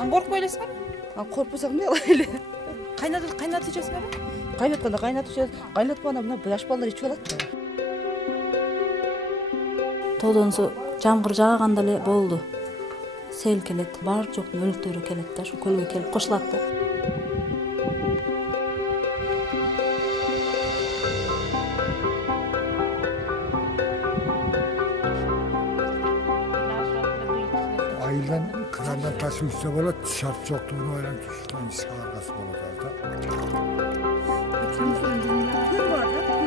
Коркпой элесиңерби? Коркпосок эмне кылайлы эле? Кайнатып ичесиңерби? Кайнатканда кайнатып ичебиз, кайнатпаганда мына жаш балдар ичип алат да. Тоодон соң жамгыр жааганда эле болду. Сел келет, бар жоктун өлүктөрү келет да, ошо көлгө келип кошулат да. Айылдан крандан ташып içse болот, шарт жоктугуна байланып ушундан ишке аргасы болот да. Күн бар да.